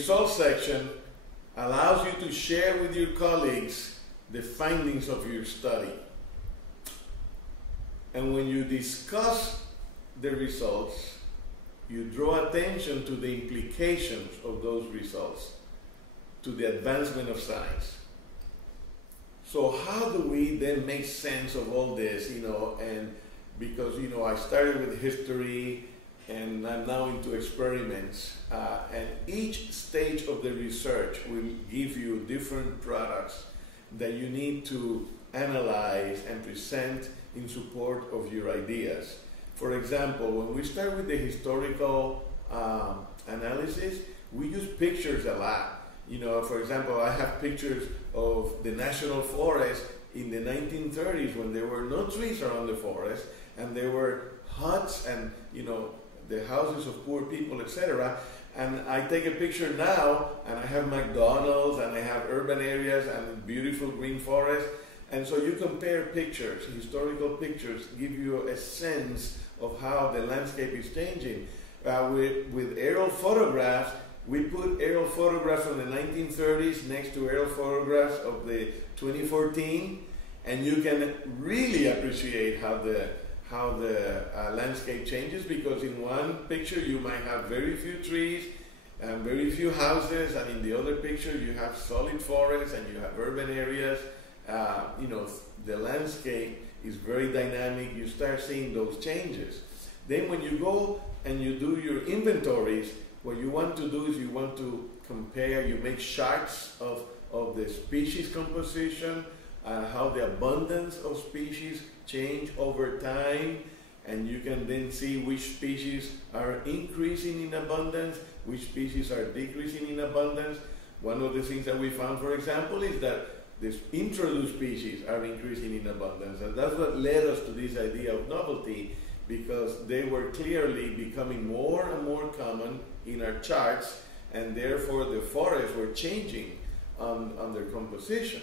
results section allows you to share with your colleagues the findings of your study. And when you discuss the results, you draw attention to the implications of those results to the advancement of science. So how do we then make sense of all this, and because, I started with history and I'm now into experiments, and each stage of the research will give you different products that you need to analyze and present in support of your ideas. For example, when we start with the historical analysis, we use pictures a lot. For example, I have pictures of the national forest in the 1930s when there were no trees around the forest, and there were huts and, the houses of poor people, etc. And I take a picture now, and I have McDonald's, and I have urban areas, and beautiful green forest. And so you compare pictures, historical pictures, give you a sense of how the landscape is changing. With aerial photographs, we put aerial photographs from the 1930s next to aerial photographs of the 2014, and you can really appreciate how the landscape changes, because in one picture you might have very few trees and very few houses, and in the other picture you have solid forests and you have urban areas. The landscape is very dynamic. You start seeing those changes. Then when you go and you do your inventories, what you want to do is you want to compare, you make charts of the species composition, how the abundance of species change over time, and you can then see which species are increasing in abundance, which species are decreasing in abundance. One of the things that we found, for example, is that these introduced species are increasing in abundance, and that's what led us to this idea of novelty, because they were clearly becoming more and more common in our charts, and therefore the forests were changing on their composition.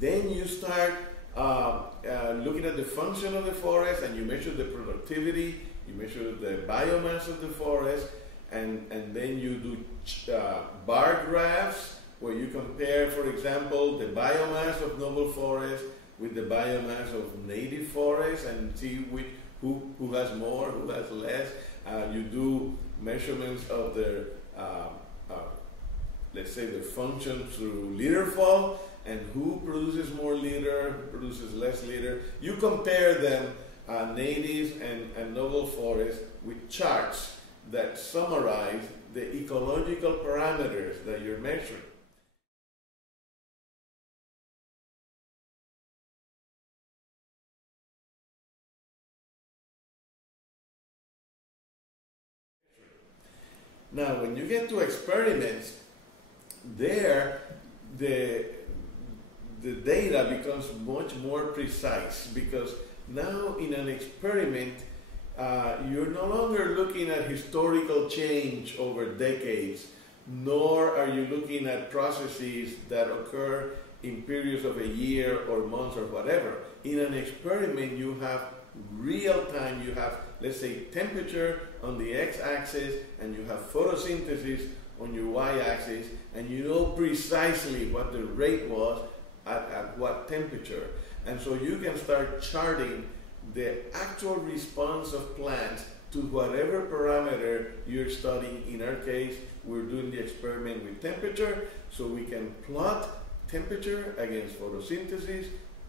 Then you start looking at the function of the forest, and you measure the productivity, you measure the biomass of the forest, and then you do bar graphs where you compare, for example, the biomass of noble forest with the biomass of native forest, and see who has more, who has less. You do measurements of their, let's say, their function through litter fall, and who produces more litter, who produces less litter. You compare them, natives and noble forests, with charts that summarize the ecological parameters that you're measuring. Now, when you get to experiments, there the data becomes much more precise, because now in an experiment you're no longer looking at historical change over decades, nor are you looking at processes that occur in periods of a year or months or whatever. In an experiment you have real time, you have, let's say, temperature on the x-axis, and you have photosynthesis on your y-axis, and you know precisely what the rate was at what temperature. And so you can start charting the actual response of plants to whatever parameter you're studying. In our case, we're doing the experiment with temperature, so we can plot temperature against photosynthesis,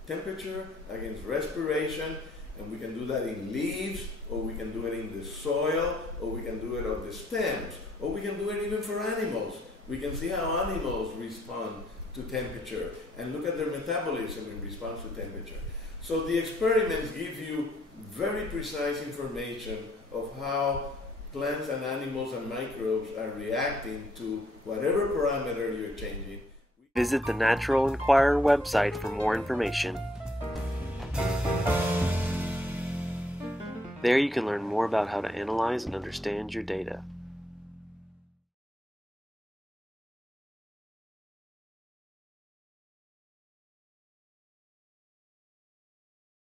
temperature against respiration, and we can do that in leaves, or we can do it in the soil, or we can do it on the stems, or we can do it even for animals. We can see how animals respond to temperature and look at their metabolism in response to temperature. So the experiments give you very precise information of how plants and animals and microbes are reacting to whatever parameter you're changing. Visit the Natural Enquirer website for more information. There you can learn more about how to analyze and understand your data.